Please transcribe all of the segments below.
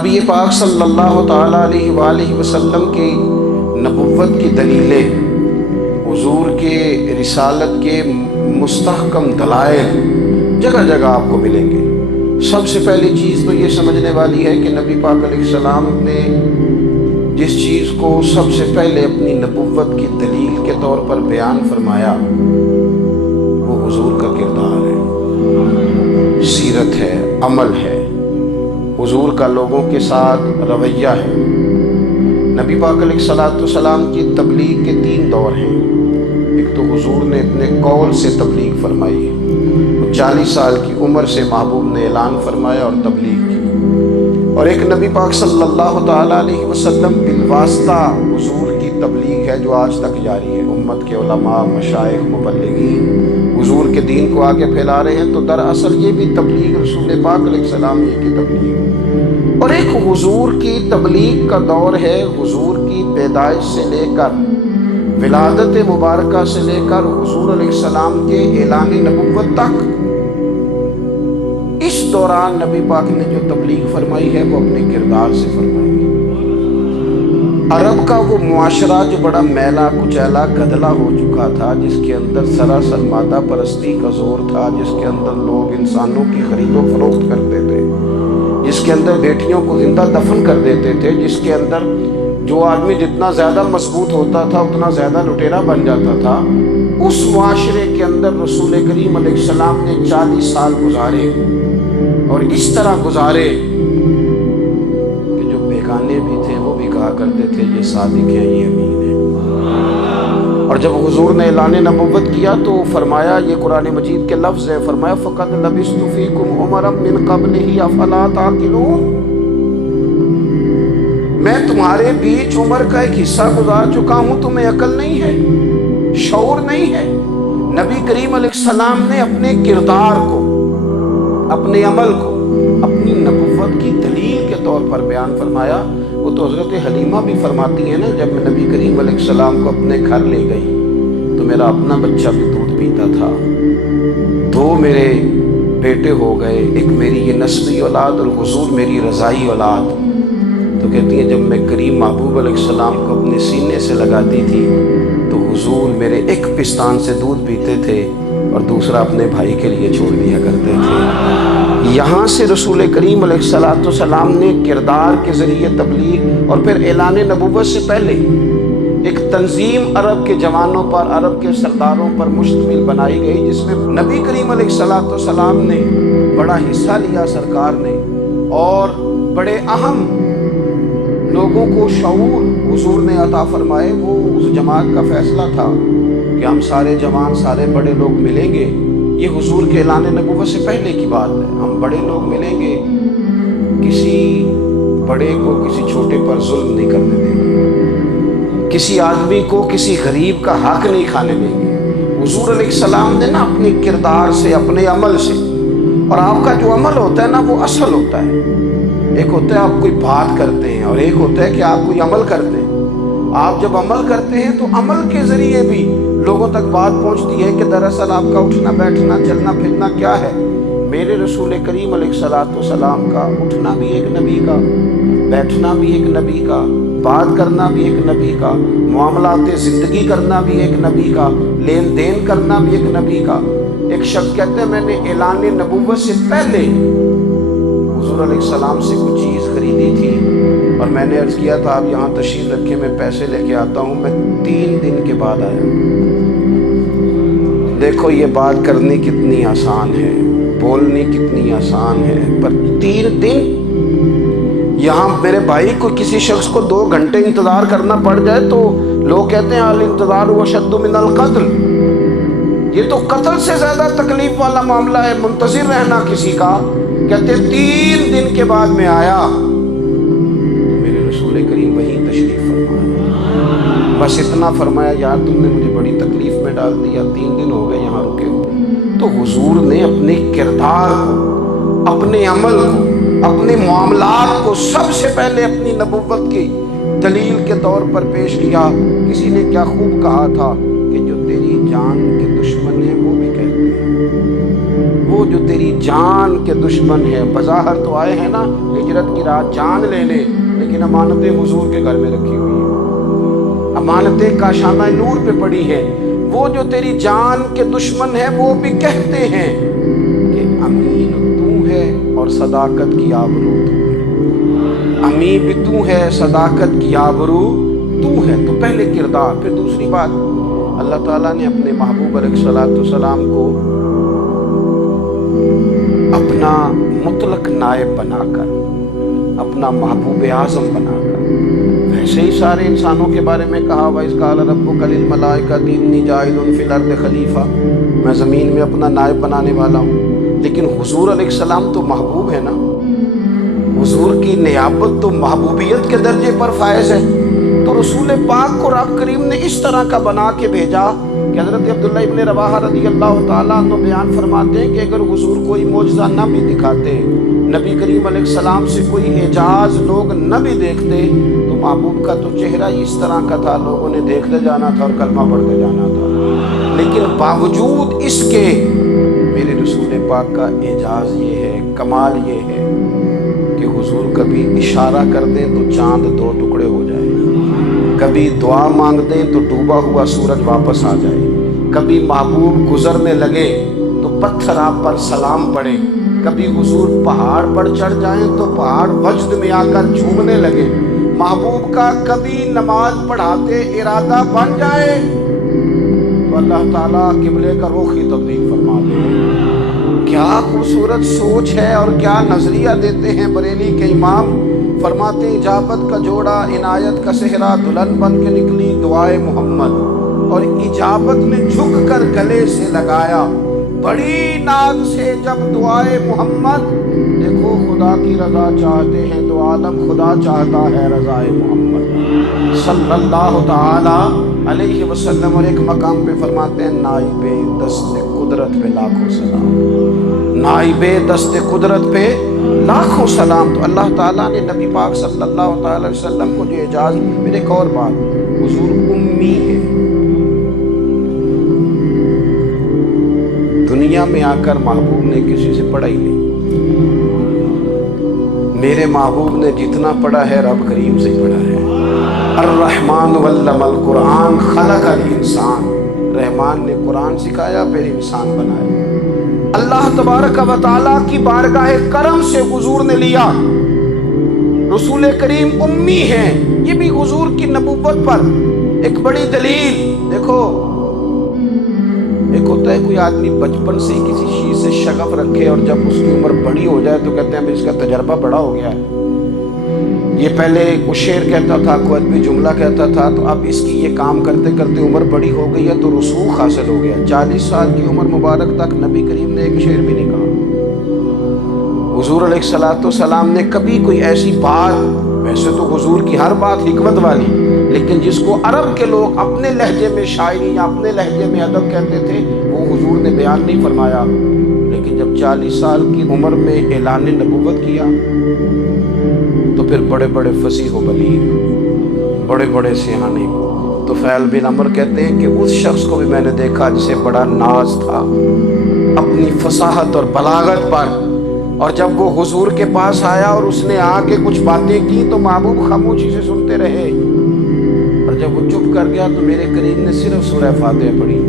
نبی پاک صلی اللہ تعالیٰ علیہ وآلہ وسلم کی نبوت کی دلیلیں، حضور کے رسالت کے مستحکم دلائل جگہ جگہ آپ کو ملیں گے۔ سب سے پہلی چیز تو یہ سمجھنے والی ہے کہ نبی پاک علیہ السلام نے جس چیز کو سب سے پہلے اپنی نبوت کی دلیل کے طور پر بیان فرمایا وہ حضور کا کردار ہے، سیرت ہے، عمل ہے، حضور کا لوگوں کے ساتھ رویہ ہے۔ نبی پاک علیہ السلام کی تبلیغ کے 3 دور ہیں۔ ایک تو حضور نے اپنے قول سے تبلیغ فرمائی ہے، 40 سال کی عمر سے محبوب نے اعلان فرمایا اور تبلیغ کی، اور ایک نبی پاک صلی اللہ تعالیٰ علیہ وسلم بالواسطہ حضور کی تبلیغ ہے جو آج تک جاری ہے۔ امت کے علماء، مشائخ، مبلغین حضور کے دین کو آگے پھیلا رہے ہیں، تو دراصل یہ بھی تبلیغ رسول پاک علیہ السلام ہی کی تبلیغ۔ اور ایک حضور کی تبلیغ کا دور ہے، حضور کی پیدائش سے لے کر ولادت مبارکہ سے لے کر حضور علیہ السلام کے اعلان نبوت تک۔ اس دوران نبی پاک نے جو تبلیغ فرمائی ہے وہ اپنے کردار سے فرمائی ہے۔ عرب کا وہ معاشرہ جو بڑا میلا کچیلا گدلا ہو چکا تھا، جس کے اندر سراسر مادہ پرستی کا زور تھا، جس کے اندر لوگ انسانوں کی خرید و فروخت کرتے تھے، جس کے اندر بیٹیوں کو زندہ دفن کر دیتے تھے، جس کے اندر جو آدمی جتنا زیادہ مضبوط ہوتا تھا اتنا زیادہ لٹیرا بن جاتا تھا، اس معاشرے کے اندر رسول کریم علیہ السلام نے 40 سال گزارے، اور اس طرح گزارے کہ جو بیگانے بھی تھے وہ بھی کہا کرتے تھے یہ صادق ہے، یہ امین ہے۔ اور جب حضور نے اعلان نبوت کیا تو فرمایا، یہ قرآن مجید کے لفظ ہیں، فرمایا فَقَدْ لَبِثْتُ فِيكُمْ عُمَرًا مِّن قَبْلِهِ أَفَلَا تَعْقِلُونَ، میں تمہارے بیچ عمر کا ایک حصہ گزار چکا ہوں، تمہیں عقل نہیں ہے، شعور نہیں ہے۔ نبی کریم علیہ السلام نے اپنے کردار کو، اپنے عمل کو اپنی نبوت کی دلیل کے طور پر بیان فرمایا۔ وہ تو حضرت حلیمہ بھی فرماتی ہیں نا، جب میں نبی کریم علیہ السلام کو اپنے گھر لے گئی تو میرا اپنا بچہ بھی دودھ پیتا تھا، 2 میرے بیٹے ہو گئے، ایک میری یہ نسبی اولاد اور حضور میری رضائی اولاد۔ تو کہتی ہیں جب میں کریم محبوب علیہ السلام کو اپنے سینے سے لگاتی تھی تو حضور میرے ایک پستان سے دودھ پیتے تھے اور دوسرا اپنے بھائی کے لیے چھوڑ دیا کرتے تھے۔ یہاں سے رسول کریم علیہ السلام نے کردار کے ذریعے تبلیغ، اور پھر اعلان نبوت سے پہلے ایک تنظیم عرب کے جوانوں پر، عرب کے سرداروں پر مشتمل بنائی گئی، جس میں نبی کریم علیہ السلام نے بڑا حصہ لیا سرکار نے، اور بڑے اہم لوگوں کو شعور حضور نے عطا فرمائے۔ وہ اس جماعت کا فیصلہ تھا کہ ہم سارے جوان، سارے بڑے لوگ ملیں گے، یہ حضور کے اعلان نبوت سے پہلے کی بات ہے، ہم بڑے لوگ ملیں گے، کسی بڑے کو کسی چھوٹے پر ظلم نہیں کرنے دیں گے، کسی آدمی کو کسی غریب کا حق نہیں کھانے دیں گے۔ حضور علیہ السلام نے نا اپنے کردار سے، اپنے عمل سے، اور آپ کا جو عمل ہوتا ہے نا وہ اصل ہوتا ہے۔ ایک ہوتا ہے آپ کوئی بات کرتے ہیں، اور ایک ہوتا ہے کہ آپ کوئی عمل کرتے ہیں۔ آپ جب عمل کرتے ہیں تو عمل کے ذریعے بھی لوگوں تک بات پہنچتی ہے کہ دراصل آپ کا اٹھنا بیٹھنا چلنا پھرنا کیا ہے۔ میرے رسول کریم علیہ السلام کا اٹھنا بھی ایک نبی کا، بیٹھنا بھی ایک نبی کا، بات کرنا بھی ایک نبی کا، معاملات زندگی کرنا بھی ایک نبی کا، لین دین کرنا بھی ایک نبی کا۔ ایک شخص کہتے ہیں میں نے اعلان نبوت سے پہلے حضور علیہ السلام سے کچھ چیز خریدی تھی، اور میں نے عرض کیا تھا آپ یہاں تشریف رکھے، میں پیسے لے کے آتا ہوں، میں 3 دن کے بعد آیا۔ دیکھو یہ بات کرنی کتنی آسان ہے، بولنی کتنی آسان ہے، پر 3 دن یہاں میرے بھائی کو کسی شخص کو 2 گھنٹے انتظار کرنا پڑ جائے تو لوگ کہتے ہیں الانتظار اشد من القتل، یہ تو قتل سے زیادہ تکلیف والا معاملہ ہے منتظر رہنا کسی کا۔ کہتے 3 دن کے بعد میں آیا تو میرے رسول کریم وہیں تشریف فرمایا، بس اتنا فرمایا یار تم نے مجھے بڑی تکلیف میں ڈال دیا، 3 دن ہو گئے یہاں رکے ہوئے۔ تو حضور نے اپنے کردار کو، اپنے عمل کو، اپنے معاملات کو سب سے پہلے اپنی نبوت کی دلیل کے طور پر پیش کیا۔ کسی نے کیا خوب کہا تھا کہ جو تیری جان کے دشمن ہیں وہ بھی کہتے ہیں، وہ وہ جو تیری جان کے دشمن ہے. بظاہر تو آئے ہیں نا ہجرت کی رات جان لینے، لیکن امانتیں حضور کے گھر میں رکھی ہوئی ہیں، امانتیں کاشانہ نور پہ پڑی ہیں. وہ جو تیری جان کے دشمن ہے وہ بھی کہتے ہیں کہ امین تو ہے اور صداقت کی آبرو تو ہے. امین بھی تو ہے، صداقت کی آبرو تو ہے. تو پہلے کردار. پھر دوسری بات، اللہ تعالیٰ نے اپنے محبوب علیہ السلام کو اپنا مطلق نائب بنا کر، اپنا محبوب اعظم بنا کر، ویسے ہی سارے انسانوں کے بارے میں کہا وَإِذْ قَالَ رَبُّكَ لِلْمَلَائِكَةِ إِنِّي جَاعِلٌ فِي الْأَرْضِ خلیفہ، میں زمین میں اپنا نائب بنانے والا ہوں. لیکن حضور علیہ السلام تو محبوب ہے نا، حضور کی نیابت تو محبوبیت کے درجے پر فائز ہے. تو رسول پاک کو رب کریم نے اس طرح کا بنا کے بھیجا کہ حضرت عبداللہ ابن رواحہ رضی اللہ تعالیٰ عنہ بیان فرماتے ہیں کہ اگر حضور کوئی معجزہ نہ بھی دکھاتے، نبی کریم علیہ السلام سے کوئی اعجاز لوگ نہ بھی دیکھتے، تو محبوب کا تو چہرہ ہی اس طرح کا تھا، لوگوں نے دیکھتے جانا تھا اور کلمہ پڑھتے جانا تھا. لیکن باوجود اس کے میرے رسول پاک کا اعجاز یہ ہے، کمال یہ ہے کہ حضور کبھی اشارہ کر دیں تو چاند دو ٹکڑے ہو جائے، کبھی دعا مانگ دیں تو ڈوبا ہوا سورج واپس آ جائے، کبھی محبوب گزرنے لگے تو پتھر آپ پر سلام پڑے، کبھی حضور پہاڑ پر چڑھ جائیں تو پہاڑ وجد میں آ کر جھومنے لگے. محبوب کا کبھی نماز پڑھاتے ارادہ بن جائے تو اللہ تعالیٰ قبلے کا رخ ہی تبدیل فرما دے. کیا خوبصورت سوچ ہے اور کیا نظریہ دیتے ہیں بریلی کے امام. فرماتے ہیں اجابت کا جوڑا عنایت کا صحرا دلہن بن کے نکلی دعائے محمد، اور اجابت نے جھک کر گلے سے لگایا بڑی ناز سے جب دعائے محمد. دیکھو خدا کی رضا چاہتے ہیں تو عالم خدا چاہتا ہے رضائے محمد صلی اللہ تعالی علیہ وسلم. اور ایک مقام پہ فرماتے ہیں نائب دست قدرت پہ لاکھوں سلام، نائب دست قدرت پہ لاکھوں سلام. تو اللہ تعالیٰ نے نبی پاک صلی اللہ تعالی علیہ وسلم کو جو اعجاز. پھر ایک اور بات، حضور امی ہے. دنیا میں آ کر محبوب نے کسی سے پڑھا ہی نہیں. میرے محبوب نے جتنا پڑھا ہے رب کریم سے پڑھا ہے. الرحمن علم القرآن خلق الانسان، رحمان نے قرآن سکھایا پھر انسان بنایا. اللہ تبارک و تعالیٰ کی بارگاہ کرم سے حضور نے لیا. رسول کریم امی ہیں، یہ بھی حضور کی نبوت پر ایک بڑی دلیل. دیکھو ایک ہوتا ہے کوئی آدمی بچپن سے کسی چیز سے شغف رکھے اور جب اس کی عمر بڑی ہو جائے تو کہتے ہیں اس کا تجربہ بڑا ہو گیا ہے. یہ پہلے کوئی شعر کہتا تھا، کوئی ادبی جملہ کہتا تھا، تو اب اس کی یہ کام کرتے کرتے عمر بڑی ہو گئی ہے تو رسوخ حاصل ہو گیا. 40 سال کی عمر مبارک تک نبی کریم نے ایک شعر بھی نہیں کہا. حضور علیہ السلام نے کبھی کوئی ایسی بات، ویسے تو حضور کی ہر بات حکمت والی، لیکن جس کو عرب کے لوگ اپنے لہجے میں شاعری یا اپنے لہجے میں ادب کہتے تھے، وہ حضور نے بیان نہیں فرمایا. لیکن جب 40 سال کی عمر میں اعلان نبوت کیا تو پھر بڑے بڑے فصیح و بلیغ، بڑے بڑے سیانے طفیل بن عمر کہتے ہیں کہ اس شخص کو بھی میں نے دیکھا جسے بڑا ناز تھا اپنی فصاحت اور بلاغت پر، اور جب وہ حضور کے پاس آیا اور اس نے آ کے کچھ باتیں کی تو محبوب خاموشی سے سنتے رہے، اور جب وہ چپ کر گیا تو میرے کریم نے صرف سورہ فاتحہ پڑھی.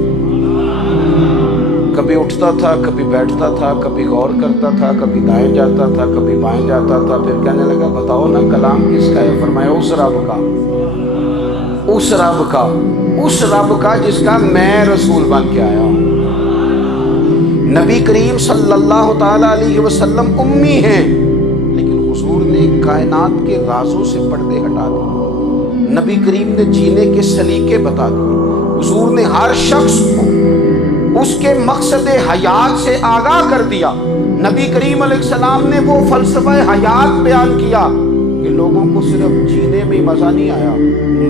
کبھی اٹھتا تھا، کبھی بیٹھتا تھا، کبھی غور کرتا تھا، کبھی دائیں جاتا تھا، کبھی بائیں جاتا تھا. پھر کہنے لگا بتاؤ نا کلام کس کا ہے؟ فرمایا اس رب کا، اس رب کا، اس رب کا جس کا میں رسول بن کے آیا ہوں. نبی کریم صلی اللہ تعالی علیہ وسلم امی ہیں، لیکن حضور نے کائنات کے رازوں سے پردے ہٹا دیے. نبی کریم نے جینے کے سلیقے بتا دیے. حضور نے ہر شخص کو اس کے مقصد حیات سے آگاہ کر دیا. نبی کریم علیہ السلام نے وہ فلسفہ حیات بیان کیا کہ لوگوں کو صرف جینے میں مزہ نہیں آیا،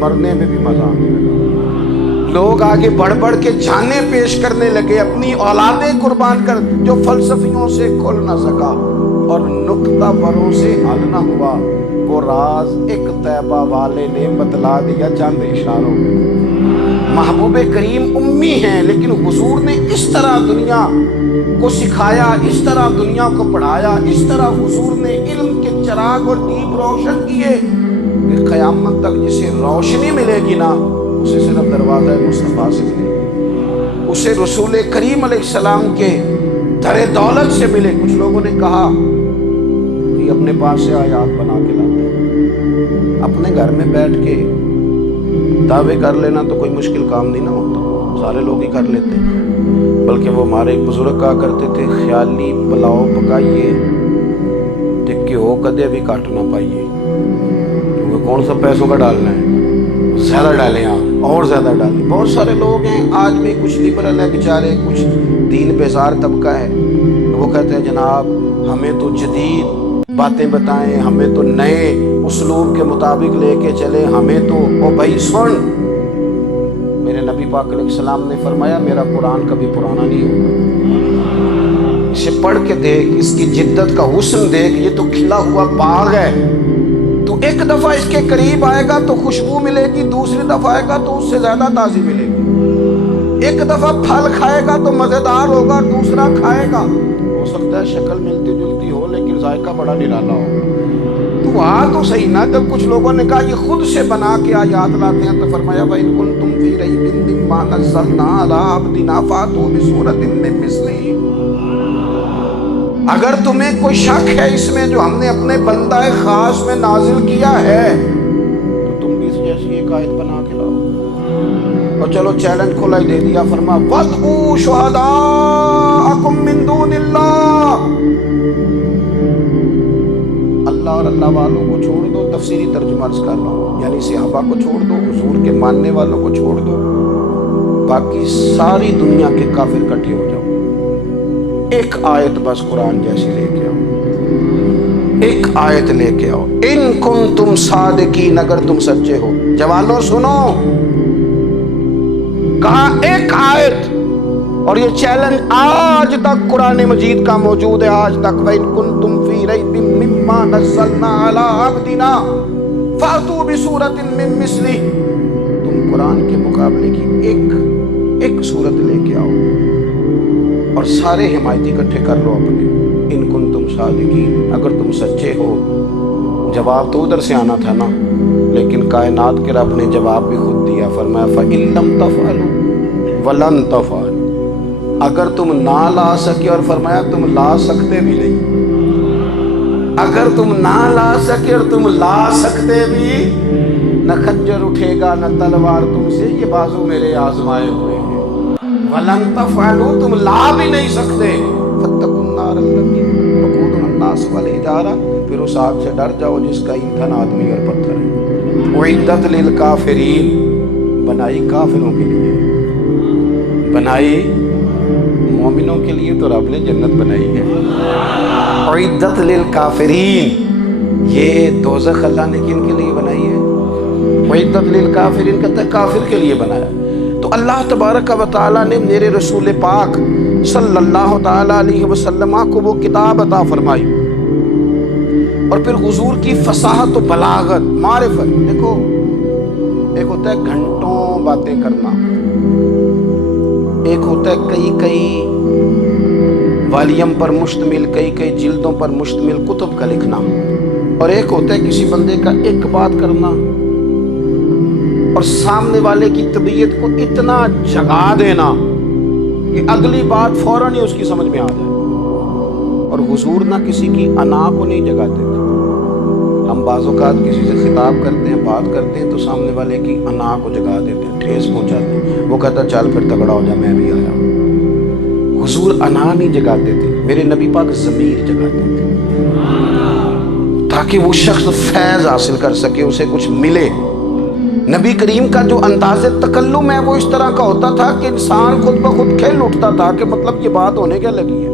مرنے میں بھی مزہ آنے لگا. لوگ آگے بڑھ بڑھ کے جانیں پیش کرنے لگے، اپنی اولادیں قربان کر، جو فلسفیوں سے کھل نہ سکا اور نکتہ پروں سے حل نہ ہوا، وہ راز ایک طیبہ والے نے بتلا دیا چند اشاروں میں۔ محبوب کریم امی ہیں، لیکن حضور نے اس طرح دنیا کو سکھایا، اس طرح دنیا کو پڑھایا، اس طرح حضور نے علم کے چراغ اور دیپ روشن کیے کہ قیامت تک جسے روشنی ملے گی نا، اسے صرف دروازہ مصطفیٰ سے ملے گی، اسے رسول کریم علیہ السلام کے در دولت سے ملے۔ کچھ لوگوں نے کہا کہ اپنے پاس سے آیات بنا کے لاتے ہیں، اپنے گھر میں بیٹھ کے دعوے کر لینا تو کوئی مشکل کام نہیں نہ ہوتا، سارے لوگ ہی کر لیتے ہیں۔ بلکہ وہ ہمارے ایک بزرگ کہا کرتے تھے، خیالی پلاؤ پکائیے تے گھیو کدے بھی کٹ نہ پائیے، کیونکہ کون سا پیسوں کا ڈالنا ہے، زیادہ ڈالیں آپ اور زیادہ ڈالیں۔ بہت سارے لوگ ہیں آج بھی کچھ لبرل ہے بیچارے، کچھ دین بیزار طبقہ ہے، وہ کہتے ہیں جناب ہمیں تو جدید باتیں بتائیں، ہمیں تو نئے اسلوب کے مطابق لے کے چلے، ہمیں تو او بھائی سن، میرے نبی پاک علیہ السلام نے فرمایا میرا قرآن کبھی پرانا نہیں ہوگا، اسے پڑھ کے دیکھ، اس کی جدت کا حسن دیکھ، یہ تو کھلا ہوا باغ ہے، تو ایک دفعہ اس کے قریب آئے گا تو خوشبو ملے گی، دوسری دفعہ آئے گا تو اس سے زیادہ تازی ملے گی، ایک دفعہ پھل کھائے گا تو مزیدار ہوگا، دوسرا کھائے گا ہو سکتا ہے شکل ملتی جلتی ہو لیکن ذائقہ بڑا نرالا ہو۔ تو تو صحیح نا، جب کچھ لوگوں نے کہا یہ خود سے بنا کے آیات لاتے ہیں تو فرمایا وَإِن كُنتُمْ فِي رَيْبٍ مِّمَّا نَزَّلْنَا عَلَىٰ عَبْدِنَا فَأْتُوا بِسُورَةٍ مِّن مِّثْلِهِ، اگر تمہیں کوئی شک ہے اس میں جو ہم نے اپنے بندہ خاص میں نازل کیا ہے تو تم بھی اس جیسی ایک آیت بنا کے لاؤ۔ اور چلو چیلنج کھلا ہی دے دیا، فرما وَادْعُوا شُهَدَاءَكُم مِّن دُونِ اللَّهِ، اللہ اور اللہ والوں کو چھوڑ دو، تفسیری ترجمہ عرض کر رہا ہوں، یعنی صحابہ کو چھوڑ دو، حضور کے ماننے والوں کو چھوڑ دو، باقی ساری دنیا کے کافر اکٹھے ہو جاؤ، ایک آیت بس قرآن جیسی لے کے آؤ، ایک آیت لے کے آؤ، ان کنتم صادقین، اگر تم سچے ہو۔ جوانوں سنو، کہا ایک آیت، اور یہ چیلنج آج تک قرآن مجید کا موجود ہے، آج تک وَإِن كُنتُمْ فِي رَيْبٍ مِّمَّا نَزَّلْنَا عَلَىٰ عَبْدِنَا فَأْتُوا بِسُورَةٍ مِّن مِّثْلِهِ، تم قرآن کے مقابلے کی ایک سورت لے کے آؤ اور سارے حمایتی اکٹھے کر لو اپنے، ان کنتم صادقین، اگر تم سچے ہو۔ جواب تو ادھر سے آنا تھا نا، لیکن کائنات کے رب نے جواب بھی خود دیا، فرمایا فَإِن لَّمْ تَفْعَلُوا وَلَن تَفْعَلُوا، اگر تم نہ لا سکے، اور فرمایا تم لا سکتے بھی نہیں، اگر تم نہ لا سکے اور تم لا سکتے بھی، نہ خنجر اٹھے گا نہ تلوار تم سے، یہ بازو میرے آزمائے ہوئے ہیں۔ وَلَن تَفْعَلُوا، تم لا بھی نہیں سکتے، فَاتَّقُوا النَّارَ الَّتِي وَقُودُهَا النَّاسُ وَالْحِجَارَةُ، پھر اس آگ سے ڈر جاؤ جس کا ایندھن آدمی اور پتھر ہے۔ اُعِدَّتْ لِلْكَافِرِينَ، بنائی کافروں کے لیے، بنائی مومنوں کے لیے تو رب نے جنت بنائی ہے۔ اُعِدَّتْ لِلْكَافِرِينَ، یہ دوزخ اللہ نے کن کے لیے بنائی ہے؟ اُعِدَّتْ لِلْكَافِرِينَ کہتا ہے کافر کے لیے بنایا۔ تو اللہ تبارک و تعالیٰ نے میرے رسول پاک صلی اللہ تعالیٰ علیہ وسلم کو وہ کتاب عطا فرمائی، اور پھر حضور کی فصاحت و بلاغت، معرفت۔ دیکھو ایک ہوتا ہے گھنٹوں باتیں کرنا، ایک ہوتا ہے کئی والیم پر مشتمل، کئی جلدوں پر مشتمل کتب کا لکھنا، اور ایک ہوتا ہے کسی بندے کا ایک بات کرنا اور سامنے والے کی طبیعت کو اتنا جگا دینا کہ اگلی بات فوراً ہی اس کی سمجھ میں آ جائے۔ اور حضور نہ کسی کی انا کو نہیں جگاتے تھے۔ ہم بعض اوقات کسی سے خطاب کرتے ہیں، بات کرتے ہیں تو سامنے والے کی انا کو جگا دیتے ہیں، ٹھیس پہنچاتے ہیں، وہ کہتا چل پھر تگڑا ہو جا میں بھی آیا۔ حضور انا نہیں جگاتے تھے، میرے نبی پاک ضمیر جگاتے تھے تاکہ وہ شخص فیض حاصل کر سکے، اسے کچھ ملے۔ نبی کریم کا جو انداز تکلم ہے وہ اس طرح کا ہوتا تھا کہ انسان خود بخود کھل اٹھتا تھا کہ مطلب یہ بات ہونے کیا لگی ہے،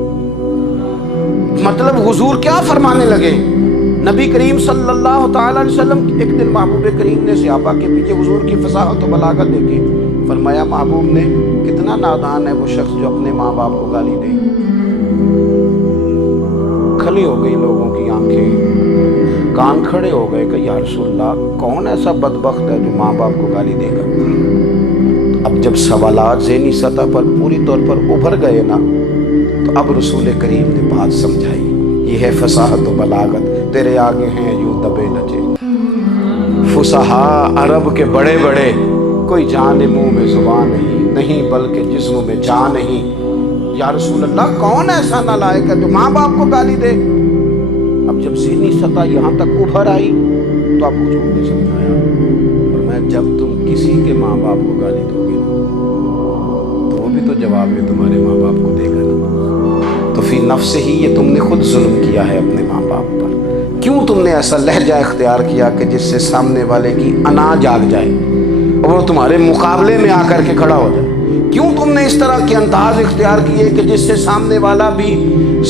مطلب حضور کیا فرمانے لگے۔ نبی کریم صلی اللہ تعالی علیہ وسلم، ایک دن محبوب کریم نے صحابہ کے پیچھے حضور کی فصاحت و بلاغت دیکھی، فرمایا محبوب نے کتنا نادان ہے وہ شخص جو اپنے ماں باپ کو گالی دے، کھلی ہو گئی لوگوں کی آنکھیں، کان کھڑے ہو گئے کہ یا رسول اللہ کون ایسا بدبخت ہے جو ماں باپ کو گالی دے گا؟ اب جب سوالات ذہنی سطح پر پوری طور پر ابھر گئے نا، تو اب رسول کریم نے بات سمجھائی. یہ ہے فصاحت و بلاغت، تیرے آگے ہیں یوں دبے لجے فصحاء عرب کے بڑے بڑے، کوئی جان منہ میں زبان نہیں بلکہ جسم میں جان نہیں. یا رسول اللہ کون ایسا نالائق ہے جو ماں باپ کو گالی دے؟ اب جب ذہنی سطح یہاں تک ابھر آئی تو اب حضور نے سمجھایا، اور میں جب تم کسی کے ماں باپ کو گالی دو گے تو وہ بھی تو جواب میں تمہارے ماں باپ کو دے گا نا. تو فی نفس ہی یہ تم نے خود ظلم کیا ہے اپنے ماں باپ پر. کیوں تم نے ایسا لہجہ اختیار کیا کہ جس سے سامنے والے کی انا جاگ جائے اور وہ تمہارے مقابلے میں آ کر کے کھڑا ہو جائے؟ کیوں تم نے اس طرح کے انداز اختیار کیے کہ جس سے سامنے والا بھی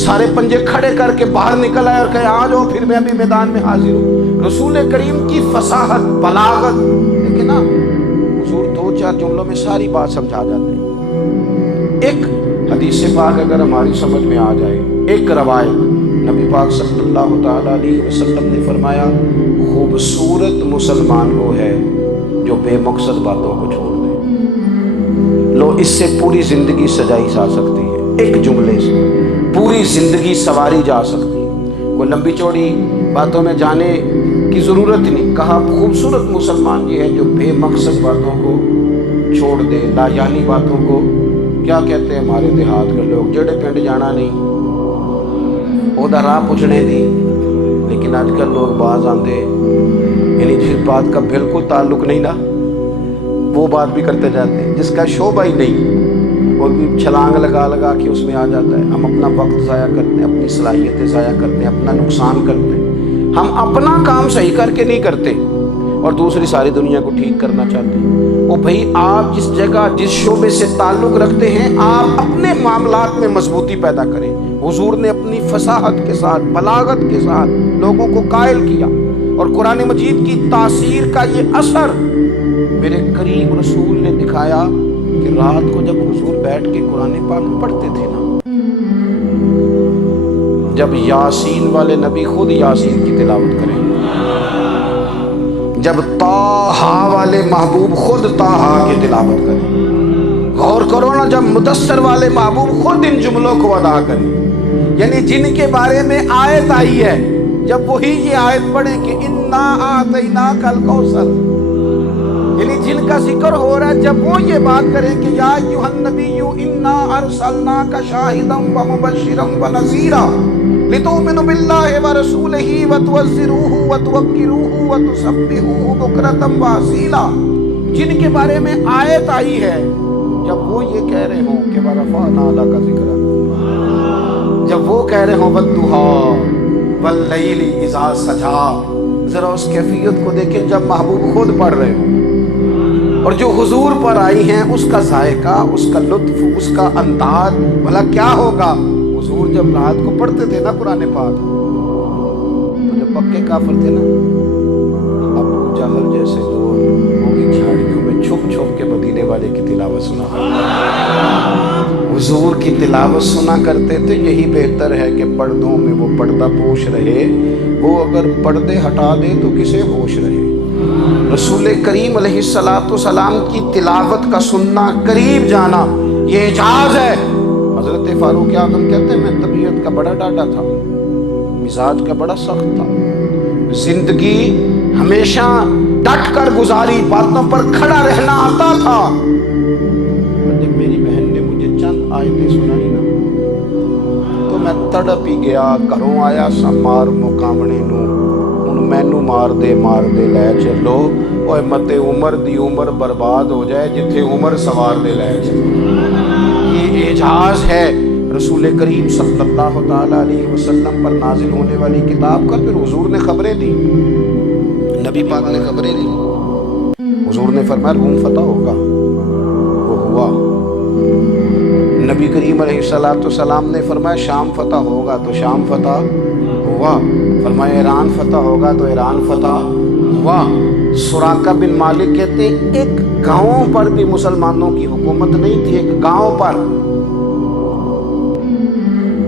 سارے پنجے کھڑے کر کے باہر نکل آئے اور کہے آ جاؤ پھر میں بھی میدان میں حاضر ہوں؟ رسول کریم کی فصاحت، بلاغت، لیکن نا حضور 2-4 جملوں میں ساری بات سمجھا جاتے ہیں. ایک حدیث پاک اگر ہماری سمجھ میں آ جائے، ایک روایت نبی پاک صلی اللہ تعالیٰ علیہ وسلم نے فرمایا خوبصورت مسلمان وہ ہے جو بے مقصد باتوں کو چھوڑ دے. لو اس سے پوری زندگی سجائی جا سکتی ہے، ایک جملے سے پوری زندگی سواری جا سکتی ہے. کوئی لمبی چوڑی باتوں میں جانے کی ضرورت نہیں. کہا خوبصورت مسلمان یہ ہے جو بے مقصد باتوں کو چھوڑ دے، لا یعنی باتوں کو. کیا کہتے ہیں ہمارے دیہات کے لوگ، جڑے پنڈ جانا نہیں وہ راہ پوچھنے دی. لیکن آج کل لوگ باز آندے یعنی جس بات کا بالکل تعلق نہیں نا وہ بات بھی کرتے جاتے ہیں، جس کا شعبہ ہی نہیں وہ بھی چھلانگ لگا لگا کے اس میں آ جاتا ہے. ہم اپنا وقت ضائع کرتے ہیں، اپنی صلاحیتیں ضائع کرتے ہیں، اپنا نقصان کرتے ہیں. ہم اپنا کام صحیح کر کے نہیں کرتے اور دوسری ساری دنیا کو ٹھیک کرنا چاہتے ہیں. وہ بھائی آپ جس جگہ جس شعبے سے تعلق رکھتے ہیں آپ اپنے معاملات میں مضبوطی پیدا کریں. حضور نے اپنی فصاحت کے ساتھ، بلاغت کے ساتھ لوگوں کو قائل کیا، اور قرآن مجید کی تاثیر کا یہ اثر میرے کریم رسول نے دکھایا کہ رات کو جب حضور بیٹھ کے قرآن پاک پڑھتے تھے نا، جب یاسین والے نبی خود یاسین کی تلاوت کریں، جب طٰہٰ والے محبوب خود طٰہٰ کی تلاوت کریں، غور کرو نا جب مدثر والے محبوب خود ان جملوں کو ادا کریں، یعنی جن کے بارے میں آیت آئی ہے جب وہی یہ آیت پڑھیں کہ انا اعطیناک الکوثر، یعنی جن کا ذکر ہو رہا ہے جب وہ یہ بات کریں کہ یا ایھا النبی انا ارسلناک شاہدا ومبشرا ونذیرا لتؤمنوا باللہ ورسولہ وتعزروہ وتوقروہ وتسبحوہ بکرۃ واصیلا، جن کے بارے میں آیت آئی ہے جب وہ یہ کہہ رہے ہوں کہ ورفعنا لک ذکرک، جب وہ کہہ رہے ہوں والضحیٰ واللیل اذا سجی، ذرا اس کیفیت کو دیکھیں جب محبوب خود پڑھ رہے ہوں، اور جو حضور پر آئی ہیں اس کا ذائقہ، اس کا لطف، اس کا انداز بھلا کیا ہوگا. حضور جب رات کو پڑھتے تھے نا قرآن پاک تو جب پکے کافر تھے نا، ابو جہل جیسے لوگ وہ بھی جھاڑیوں میں چھپ چھپ کے مدینے والے کی تلاوت سنا حضور کی تلاوت سنا کرتے تھے. یہی بہتر ہے کہ پردوں میں وہ پردہ پوش رہے، وہ اگر پردے ہٹا دے تو کسے ہوش رہے. رسول کریم علیہ السلام کی تلاوت کا سننا، قریب جانا، یہ اعجاز ہے. حضرت فاروق اعظم کہتے ہیں میں طبیعت کا بڑا ڈاڈا تھا، مزاج کا بڑا سخت تھا، زندگی ہمیشہ ڈٹ کر گزاری، باتوں پر کھڑا رہنا آتا تھا. جب میری بہن نے مجھے چند آیتیں سنائی نا تو میں تڑپ ہی گیا. گھروں آیا سا مار مقامنے نو، ہن مینو مار دے لے چلو، اوے متے عمر دی عمر برباد ہو جائے جتھے عمر سوار دے لے چلو. یہ اعجاز ہے رسول کریم صلی اللہ تعالیٰ علیہ وسلم پر نازل ہونے والی کتاب کا. پھر حضور نے خبریں دی، نبی پاک نے خبریں دی. حضور نے فرمایا روم فتح ہوگا، وہ ہوا. نبی کریم علیہ السلام نے فرمایا شام فتح ہوگا تو شام فتح ہوا. فرمایا ایران فتح ہوگا تو ایران فتح ہوا. سراقہ بن مالک کہتے ہیں ایک گاؤں پر بھی مسلمانوں کی حکومت نہیں تھی. ایک گاؤں پر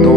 2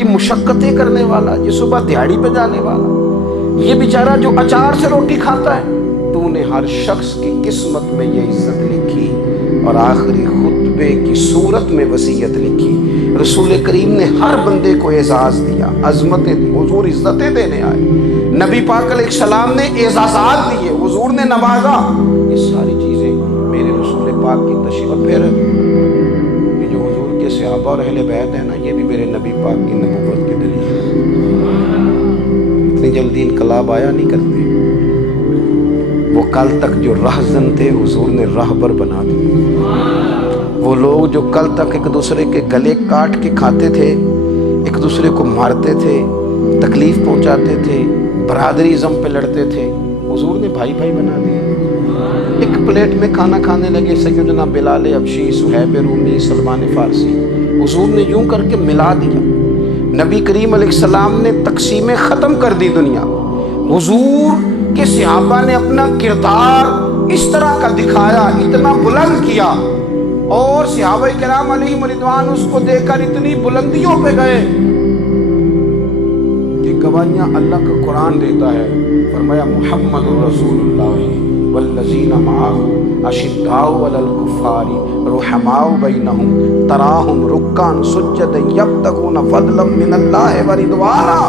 یہ مشقتیں کرنے والا، یہ صبح دیہڑی پہ جانے والا، یہ بیچارہ جو اچار سے روٹی کھاتا ہے، تو نے ہر شخص کی قسمت میں یہ عزت لکھی اور آخری خطبے کی صورت میں وصیت لکھی۔ رسول کریم نے ہر بندے کو اعزاز دیا، عظمتیں دی، حضور عزتیں دینے آئے، نبی پاک علیہ السلام نے اعزازات دیے، حضور نے نوازا۔ یہ ساری چیزیں میرے رسول پاک کی تشریف، اور پھر یہ جو حضور کے صحابہ اور اہل بیت ہیں نا، یہ بھی میرے نبی پاک کی نبوت کی دلیل ہے۔ اتنی جلدی انقلاب آیا نہیں کرتے، وہ کل تک جو رہزن تھے حضور نے راہبر بنا دی۔ وہ لوگ جو کل تک ایک دوسرے کے گلے کاٹ کے کھاتے تھے، ایک دوسرے کو مارتے تھے، تکلیف پہنچاتے تھے، برادری ازم پہ لڑتے تھے، حضور نے بھائی بھائی بنا دیے۔ ایک پلیٹ میں کھانا کھانے لگے، سیدنا بلال حبشی، صہیب رومی، سلمان فارسی، حضور نے یوں کر کے ملا دیا۔ نبی کریم علیہ السلام نے تقسیمیں ختم کر دی دنیا۔ حضور کہ صحابہ نے اپنا کردار اس طرح کا دکھایا، اتنا بلند کیا، اور صحابہ کرام علیہم رضوان اس کو دیکھ کر اتنی بلندیوں پہ گئے کہ گواہیاں اللہ کا قرآن دیتا ہے۔ فرمایا محمد رسول اللہ والذین معہ اشداء علی الکفار رحماء بینہم تراہم رکعا سجدا یبتغون فضلا من اللہ ورضوانا۔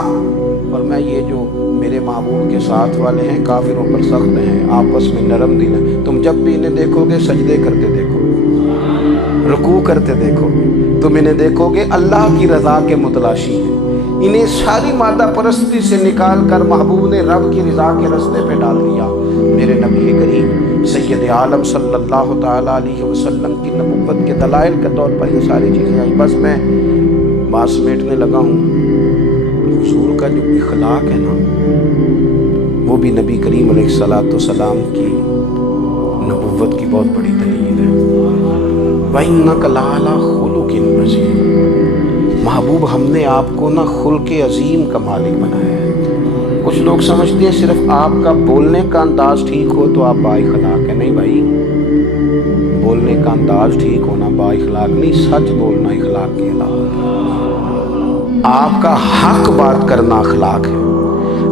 فرمایا یہ جو میرے محبوب کے ساتھ والے ہیں، کافروں پر سخت ہیں، آپس میں نرم دل ہیں، تم جب بھی انہیں دیکھو گے سجدے کرتے دیکھو گے، رکوع کرتے دیکھو گے، تم انہیں دیکھو گے اللہ کی رضا کے متلاشی ہیں۔ انہیں ساری مادہ پرستی سے نکال کر محبوب نے رب کی رضا کے راستے پہ ڈال دیا۔ میرے نبی کریم سید عالم صلی اللہ تعالیٰ علیہ وسلم کی نبوت کے دلائل کے طور پر یہ ساری چیزیں آئیں۔ بس میں بات سمیٹنے لگا ہوں۔ حضور کا جو اخلاق ہے نا، وہ بھی نبی کریم علیہ السلام کی نبوت کی بہت بڑی دلیل ہے۔ وَإِنَّكَ لَعَلَىٰ خُلُقٍ عَظِيمٍ۔ محبوب ہم نے آپ کو نا خلق عظیم کا مالک بنایا ہے۔ کچھ لوگ سمجھتے ہیں صرف آپ کا بولنے کا انداز ٹھیک ہو تو آپ با اخلاق ہیں۔ نہیں بھائی، بولنے کا انداز ٹھیک ہونا با اخلاق نہیں، سچ بولنا اخلاق کی علامت ہے۔ آپ کا حق بات کرنا اخلاق ہے،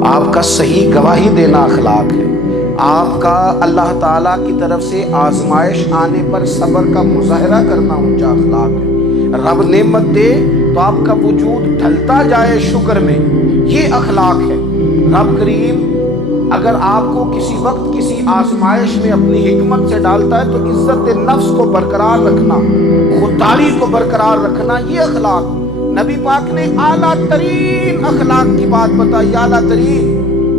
آپ کا صحیح گواہی دینا اخلاق ہے، آپ کا اللہ تعالیٰ کی طرف سے آزمائش آنے پر صبر کا مظاہرہ کرنا اونچا اخلاق ہے۔ رب نعمت دے تو آپ کا وجود ڈھلتا جائے شکر میں، یہ اخلاق ہے۔ رب کریم اگر آپ کو کسی وقت کسی آزمائش میں اپنی حکمت سے ڈالتا ہے تو عزت نفس کو برقرار رکھنا، خودداری کو برقرار رکھنا، یہ اخلاق۔ نبی پاک نے اعلیٰ ترین اخلاق کی بات بتائی، اعلیٰ ترین۔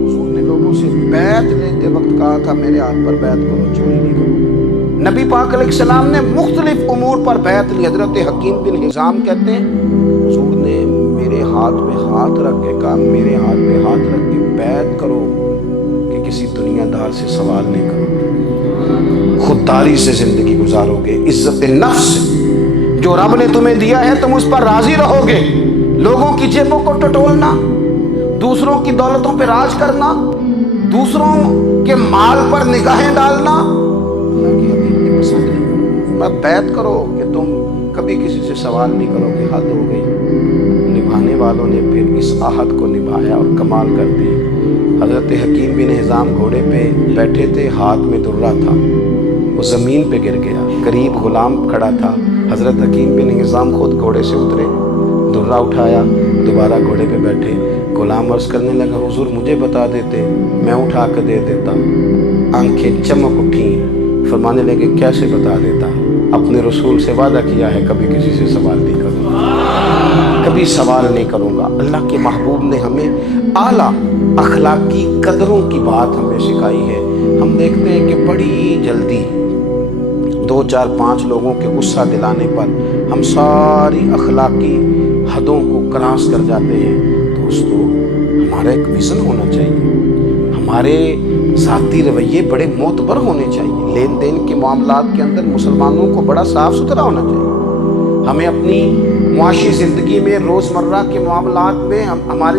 حضور نے لوگوں سے بیعت لیتے وقت کہا تھا میرے ہاتھ پر بیعت کرو، چوری نہیں کرو۔ نبی پاک علیہ السلام نے مختلف امور پر بیعت لی۔ حضرت حکیم بن حزام کہتے ہیں حضور نے میرے ہاتھ پہ ہاتھ رکھ کے کہا میرے ہاتھ پہ ہاتھ رکھ کے بیعت کرو کہ کسی دنیا دار سے سوال نہیں کرو، خودداری سے زندگی گزارو گے، عزت نفس جو رب نے تمہیں دیا ہے تم اس پر راضی رہو گے۔ لوگوں کی جیبوں کو ٹٹولنا، دوسروں کی دولتوں پہ راج کرنا، دوسروں کے مال پر نگاہیں ڈالنا اللہ کی حبیب کی پسند نہیں۔ میں بیعت کرو کہ تم کبھی کسی سے سوال نہیں کرو کہ حد ہو گئی۔ نبھانے والوں نے پھر اس عہد کو نبھایا اور کمال کر دی۔ حضرت حکیم بن حزام گھوڑے پہ بیٹھے تھے، ہاتھ میں درہ تھا، وہ زمین پہ گر گیا، قریب غلام کھڑا تھا۔ حضرت حکیم بن حزام خود گھوڑے سے اترے، درہ اٹھایا، دوبارہ گھوڑے پہ بیٹھے۔ غلام عرض کرنے لگا حضور مجھے بتا دیتے میں اٹھا کے دے دیتا۔ آنکھیں چمک اٹھیں، فرمانے لگے کیسے بتا دیتا، اپنے رسول سے وعدہ کیا ہے کبھی کسی سے سوال نہیں کروں گا، کبھی سوال نہیں کروں گا۔ اللہ کے محبوب نے ہمیں اعلیٰ اخلاقی قدروں کی بات ہمیں سکھائی ہے۔ ہم دیکھتے ہیں کہ بڑی جلدی 2 4 5 لوگوں کے غصہ دلانے پر ہم ساری اخلاقی حدوں کو کراس کر جاتے ہیں۔ دوستو ہمارا ایک وژن ہونا چاہیے، ہمارے ذاتی رویے بڑے معتبر ہونے چاہیے، لین دین کے معاملات کے اندر مسلمانوں کو بڑا صاف ستھرا ہونا چاہیے۔ ہمیں اپنی معاشی زندگی میں روزمرہ کے معاملات میں ہماری